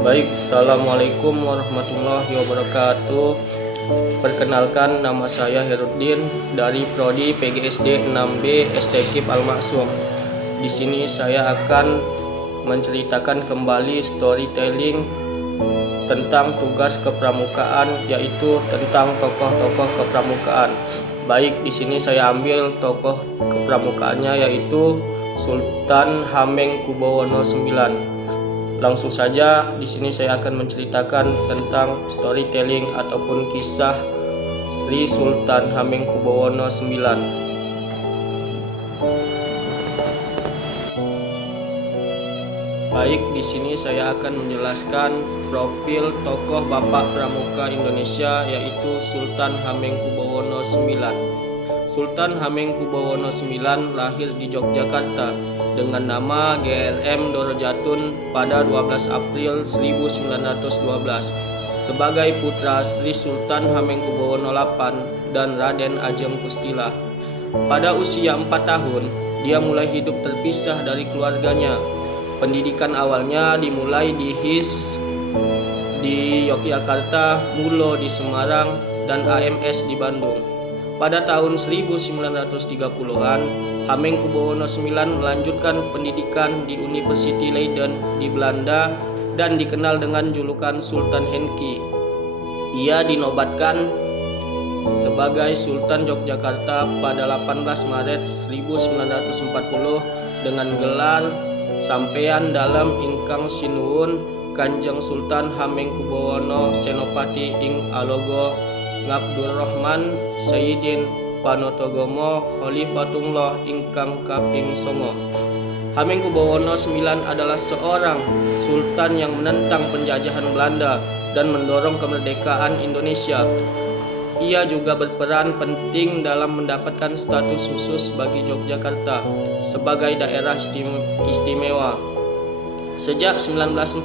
Baik, Assalamualaikum warahmatullahi wabarakatuh. Perkenalkan, nama saya Heruddin dari Prodi PGSD 6B STKIP Al-Maksum. Di sini saya akan menceritakan kembali storytelling tentang tugas kepramukaan, yaitu tentang tokoh-tokoh kepramukaan. Baik, di sini saya ambil tokoh kepramukaannya, yaitu Sultan Hamengkubuwono IX. Langsung saja, di sini saya akan menceritakan tentang storytelling ataupun kisah Sri Sultan Hamengkubuwono IX. Baik, di sini saya akan menjelaskan profil tokoh Bapak Pramuka Indonesia, yaitu Sultan Hamengkubuwono IX. Sultan Hamengkubuwono IX lahir di Yogyakarta dengan nama GRM Dorojatun pada 12 April 1912 sebagai putra Sri Sultan Hamengkubuwono VIII dan Raden Ajeng Kustila. Pada usia 4 tahun, dia mulai hidup terpisah dari keluarganya. Pendidikan awalnya dimulai di HIS di Yogyakarta, MULO di Semarang, dan AMS di Bandung. Pada tahun 1930-an, Hamengkubuwono IX melanjutkan pendidikan di University Leiden di Belanda dan dikenal dengan julukan Sultan Henky. Ia dinobatkan sebagai Sultan Yogyakarta pada 18 Maret 1940 dengan gelar Sampeyan Dalam Ingkang Sinuwun Kanjeng Sultan Hamengkubuwono Senopati ing Alogo Ngabdurrahman Sayyidin Panotogomo Khalifatullah ingkang kaping 9. Hamengkubuwono IX adalah seorang sultan yang menentang penjajahan Belanda dan mendorong kemerdekaan Indonesia. Ia juga berperan penting dalam mendapatkan status khusus bagi Yogyakarta sebagai daerah istimewa. Sejak 1946,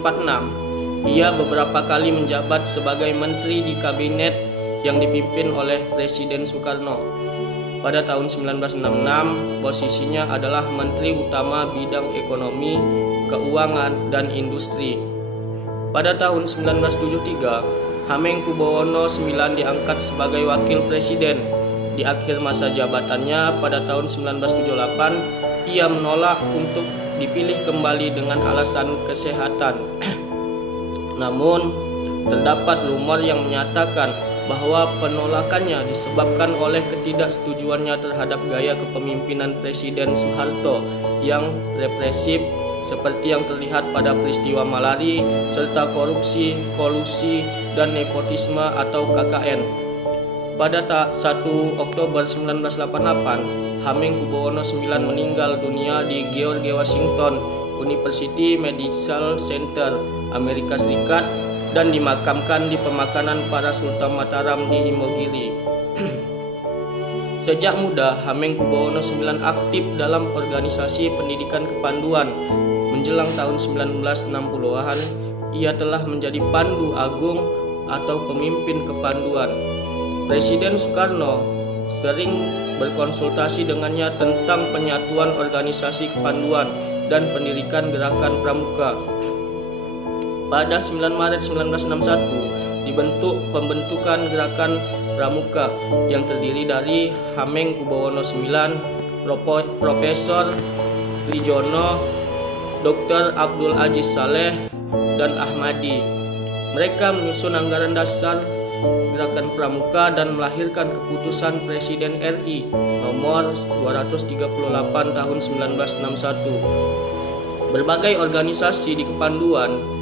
ia beberapa kali menjabat sebagai menteri di kabinet yang dipimpin oleh Presiden Soekarno. Pada tahun 1966, posisinya adalah Menteri Utama Bidang Ekonomi, Keuangan, dan Industri. Pada tahun 1973, Hamengkubuwono IX diangkat sebagai Wakil Presiden. Di akhir masa jabatannya pada tahun 1978, ia menolak untuk dipilih kembali dengan alasan kesehatan. Namun, terdapat rumor yang menyatakan bahwa penolakannya disebabkan oleh ketidaksetujuannya terhadap gaya kepemimpinan Presiden Soeharto yang represif seperti yang terlihat pada peristiwa Malari serta korupsi, kolusi, dan nepotisme atau KKN. Pada 1 Oktober 1988, Hamengkubuwono IX meninggal dunia di George Washington University Medical Center, Amerika Serikat, dan dimakamkan di pemakanan para Sultan Mataram di Imogiri. Sejak muda, Hamengkubuwono IX aktif dalam organisasi pendidikan kepanduan. Menjelang tahun 1960-an, ia telah menjadi Pandu Agung atau pemimpin kepanduan. Presiden Soekarno sering berkonsultasi dengannya tentang penyatuan organisasi kepanduan dan pendirikan gerakan pramuka. Pada 9 Maret 1961 dibentuk pembentukan gerakan pramuka yang terdiri dari Hamengkubuwono IX, Profesor Wijono, Dr. Abdul Aziz Saleh, dan Ahmadi. Mereka menyusun anggaran dasar gerakan pramuka dan melahirkan keputusan Presiden RI nomor 238 tahun 1961. Berbagai organisasi di kepanduan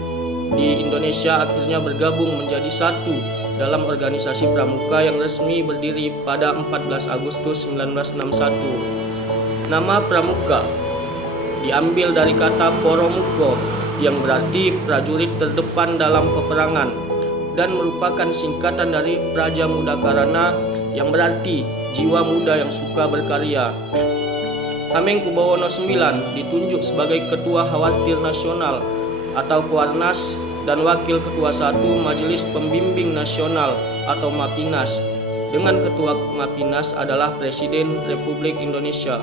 di Indonesia akhirnya bergabung menjadi satu dalam organisasi pramuka yang resmi berdiri pada 14 Agustus 1961. Nama pramuka diambil dari kata poromuko yang berarti prajurit terdepan dalam peperangan dan merupakan singkatan dari Praja Muda Karana yang berarti jiwa muda yang suka berkarya. Hamengkubuwono IX ditunjuk sebagai Ketua Khawatir Nasional atau Kuarnas dan Wakil Ketua 1 Majelis Pembimbing Nasional atau MAPINAS, dengan Ketua MAPINAS adalah Presiden Republik Indonesia.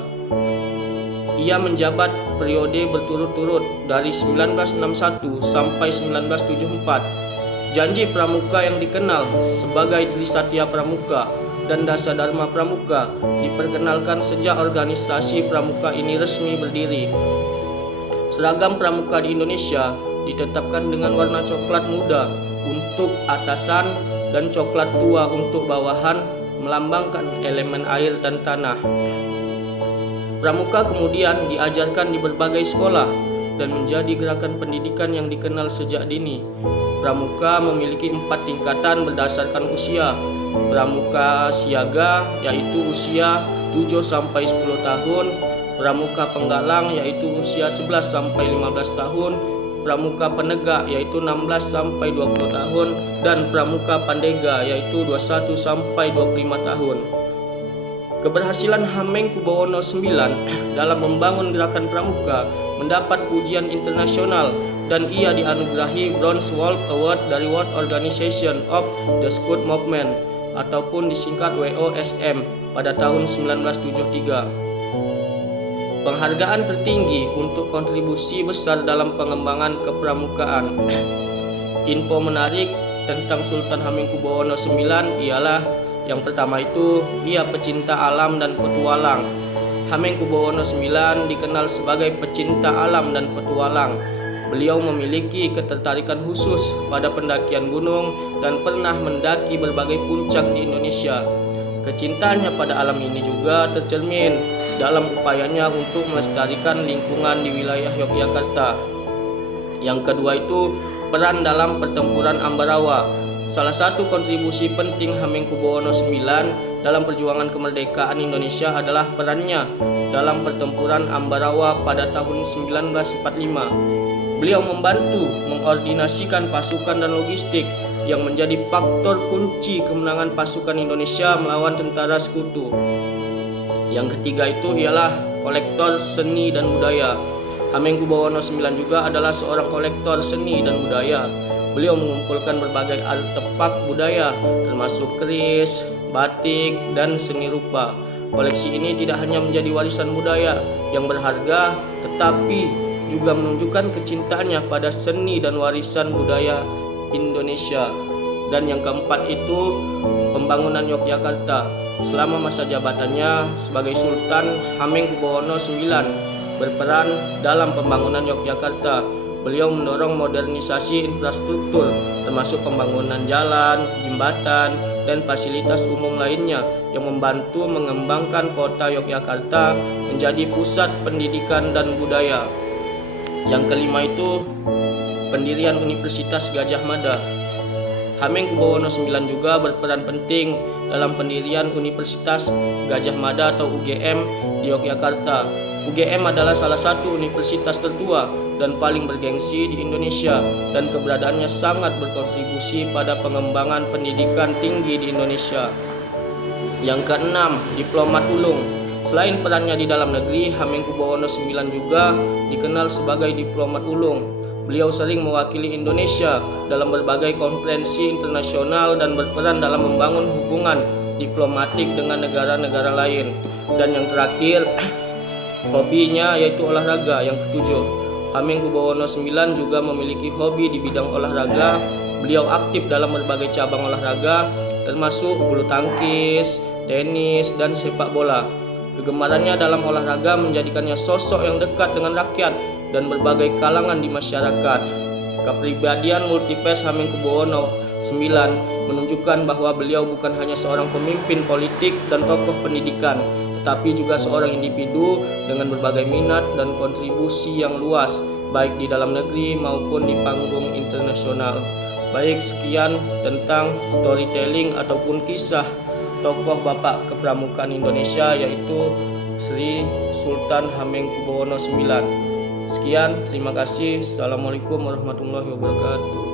Ia menjabat periode berturut-turut dari 1961 sampai 1974. Janji Pramuka yang dikenal sebagai Trisatya Pramuka dan Dasa Dharma Pramuka diperkenalkan sejak organisasi Pramuka ini resmi berdiri. Seragam Pramuka di Indonesia ditetapkan dengan warna coklat muda untuk atasan dan coklat tua untuk bawahan, melambangkan elemen air dan tanah. Pramuka kemudian diajarkan di berbagai sekolah dan menjadi gerakan pendidikan yang dikenal sejak dini. Pramuka memiliki 4 tingkatan berdasarkan usia. Pramuka Siaga yaitu usia 7-10 tahun, Pramuka Penggalang yaitu usia 11-15 tahun, Pramuka Penegak yaitu 16-20 tahun, dan Pramuka Pandega yaitu 21-25 tahun. Keberhasilan Hamengkubuwono IX dalam membangun gerakan Pramuka mendapat pujian internasional dan ia dianugerahi Bronze Wolf Award dari World Organization of the Scout Movement ataupun disingkat WOSM pada tahun 1973. Penghargaan tertinggi untuk kontribusi besar dalam pengembangan kepramukaan. Info menarik tentang Sultan Hamengkubuwono IX ialah yang pertama itu, ia pecinta alam dan petualang. Hamengkubuwono IX dikenal sebagai pecinta alam dan petualang. Beliau memiliki ketertarikan khusus pada pendakian gunung dan pernah mendaki berbagai puncak di Indonesia. Kecintaannya pada alam ini juga tercermin dalam upayanya untuk melestarikan lingkungan di wilayah Yogyakarta. Yang kedua itu, peran dalam pertempuran Ambarawa. Salah satu kontribusi penting Hamengkubuwono IX dalam perjuangan kemerdekaan Indonesia adalah perannya dalam pertempuran Ambarawa pada tahun 1945. Beliau membantu mengordinasikan pasukan dan logistik yang menjadi faktor kunci kemenangan pasukan Indonesia melawan tentara sekutu. Yang ketiga itu ialah kolektor seni dan budaya. Hamengkubuwono IX juga adalah seorang kolektor seni dan budaya. Beliau mengumpulkan berbagai artefak budaya termasuk keris, batik, dan seni rupa. Koleksi ini tidak hanya menjadi warisan budaya yang berharga, tetapi juga menunjukkan kecintaannya pada seni dan warisan budaya Indonesia. Dan yang keempat itu, pembangunan Yogyakarta. Selama masa jabatannya sebagai Sultan, Hamengkubuwono IX berperan dalam pembangunan Yogyakarta. Beliau mendorong modernisasi infrastruktur termasuk pembangunan jalan, jembatan, dan fasilitas umum lainnya yang membantu mengembangkan kota Yogyakarta menjadi pusat pendidikan dan budaya. Yang kelima itu, pendirian Universitas Gadjah Mada. Hamengkubuwono IX juga berperan penting dalam pendirian Universitas Gadjah Mada atau UGM di Yogyakarta. UGM adalah salah satu universitas tertua dan paling bergengsi di Indonesia, dan keberadaannya sangat berkontribusi pada pengembangan pendidikan tinggi di Indonesia. Yang keenam, diplomat ulung. Selain perannya di dalam negeri, Hamengkubuwono IX juga dikenal sebagai diplomat ulung. Beliau sering mewakili Indonesia dalam berbagai konferensi internasional dan berperan dalam membangun hubungan diplomatik dengan negara-negara lain. Dan yang terakhir, hobinya yaitu olahraga. Yang ketujuh, Hamengkubuwono IX juga memiliki hobi di bidang olahraga. Beliau aktif dalam berbagai cabang olahraga termasuk bulu tangkis, tenis, dan sepak bola. Kegemarannya dalam olahraga menjadikannya sosok yang dekat dengan rakyat dan berbagai kalangan di masyarakat. Kepribadian multifas Hamengkubuwono IX menunjukkan bahwa beliau bukan hanya seorang pemimpin politik dan tokoh pendidikan, tetapi juga seorang individu dengan berbagai minat dan kontribusi yang luas, baik di dalam negeri maupun di panggung internasional. Baik, sekian tentang storytelling ataupun kisah tokoh Bapak Kepramukaan Indonesia, yaitu Sri Sultan Hamengkubuwono IX. Sekian, terima kasih. Assalamualaikum warahmatullahi wabarakatuh.